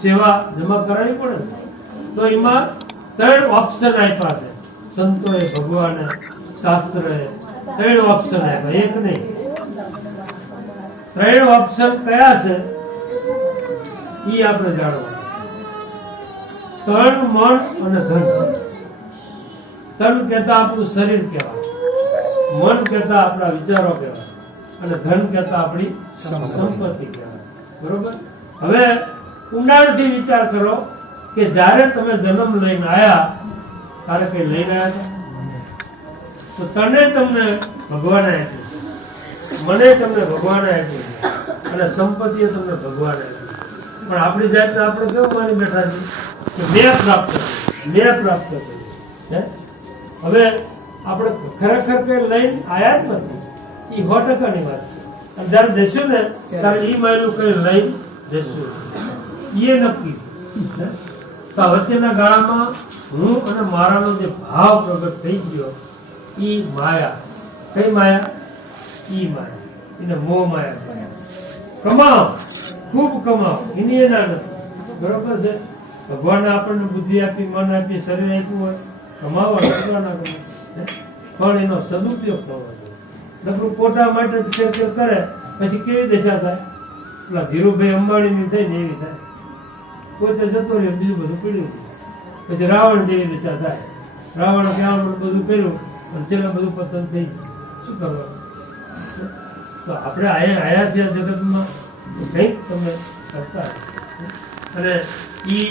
સેવા જમા કરાવી પડે ને. તો એમાં 3 ઓપ્શન આપ્યા છે સંતોએ, ભગવાને, શાસ્ત્રએ 3 ઓપ્શન આપ્યા, એક નહીં. 3 ઓપ્શન કયા છે ઈ આપણે જાણવા. તન, મન અને ધન. તન કહેતા આપણું શરીર કહેવાય, મન કહેતા આપણા વિચારો કહેવાય, અને ધન કહેતા આપણી સંપત્તિ કહેવાય. બરોબર. હવે ઊંડાણથી વિચાર કરો કે જ્યારે તમે જન્મ લઈને આયા ત્યારે કઈ લઈને આવ્યા હતા? તો તને તમને ભગવાને આપ્યું, મને તમને ભગવાને આપ્યું, અને સંપત્તિએ તમને ભગવાને આપ્યું. પણ આપણી જાતને આપણે કેવું માની બેઠા છીએ કે મેં પ્રાપ્ત કર્યું, મેં પ્રાપ્ત કર્યું. હવે આપણે ખરેખર કઈ લઈને આયા જ નથી. એ 100%ની વાત છે. અને જયારે જશું ને ત્યારે એ માયલું કઈ લઈને જશું એ નક્કી છે. તો વચ્ચેના ગાળામાં હું અને મારાનો જે ભાવ પ્રગટ થઈ ગયો એ માયા. કઈ માયા? ઈ માયા. એને મોહ માયા. કમાઓ, ખૂબ કમાઓ, એની એના નથી. બરોબર છે. ભગવાને આપણને બુદ્ધિ આપી, મન આપી, શરીર આપ્યું હોય, કમાવા ના ગમે, પણ એનો સદુપયોગ થવો જોઈએ. નકરું પોતા માટે ખેર કરે પછી કેવી દશા થાય? પેલા ધીરુભાઈ અંબાણીની થઈ ને એવી થાય. પોતે જતો રહ્યો, બીજું બધું પીડ્યું. પછી રાવણ જેવી દશા થાય. રાવણ ક્યાં બધું કર્યું અને છેલ્લે બધું પતન થઈ ગયું. શું કરવાનું? તો આપણે આયા છીએ જગતમાં કંઈક તમે કરતા. અને ઈ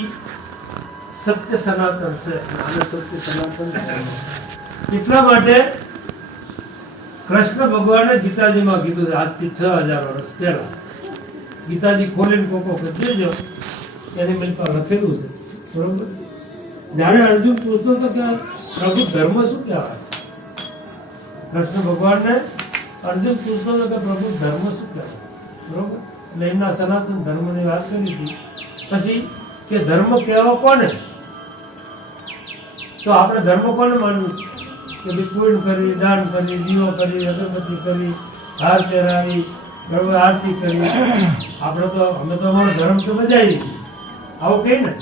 સત્ય સનાતન છે. આને સત્ય સનાતન એટલા માટે કૃષ્ણ ભગવાને ગીતાજીમાં કીધું છે, આજથી 6000 વર્ષ પહેલા. ગીતાજી ખોલીને કોકો જોજો, એની મેલ પર લખેલું છે. બરોબર. જયારે અર્જુન પૂછતો હતો કે પ્રભુ ધર્મ શું કહેવાય, કૃષ્ણ ભગવાનને અર્જુન પૂછતો હતો કે પ્રભુ ધર્મ શું કહેવાય. બરોબર. એટલે એમના સનાતન ધર્મની વાત કરી હતી. પછી કે ધર્મ કહેવો કોને? તો આપણે ધર્મ કોને માનવું છે? કે ભાઈ પૂર્ણ કરી, દાન કરી, દીવો કરી, અગરબત્તી કરી, હાર પહેરાવી, બરોબર, આરતી કરી. આપણે તો અમે તો અમારો ધર્મ તો બજાવીએ છીએ આવું કઈ ને.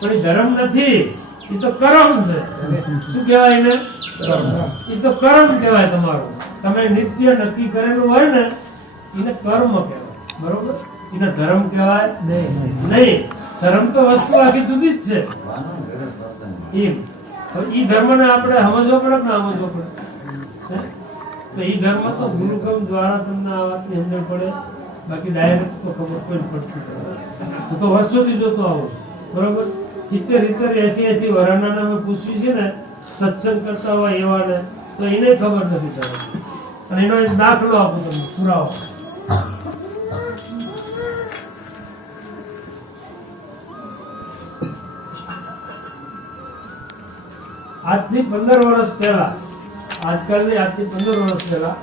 પણ એ ધર્મ નથી, એ તો કર્મ છે. શું કહેવાય એને? એ તો કર્મ કહેવાય તમારું. તમે નિત્ય નક્કી કરેલું હોય ને એને કર્મ કહેવાય. બરોબર. એને ધર્મ કહેવાય નહીં. ધર્મ તો વસ્તુ આખી જુદી જ છે. એમ ઈ ધર્મને આપણે સમજવો પડે ને સમજવો પડે. તો ઈ ધર્મ તો ગુરુકર્મ દ્વારા તમને આ વાતની સમજણ પડે. બાકી ડાયરેક્ટ તો ખબર કોઈ પડતી તો વર્ષોથી જોતો આવું. બરોબર. 70, 80 વર્ષના અમે પૂછ્યું છે ને સત્સંગ કરતા હોય એવાને, તો એને ખબર નથી પડે. અને એનો એક દાખલો આપું તમને, પુરાવો. આજથી 15 વર્ષ પહેલા, આજકાલની આજથી 15 વર્ષ પહેલા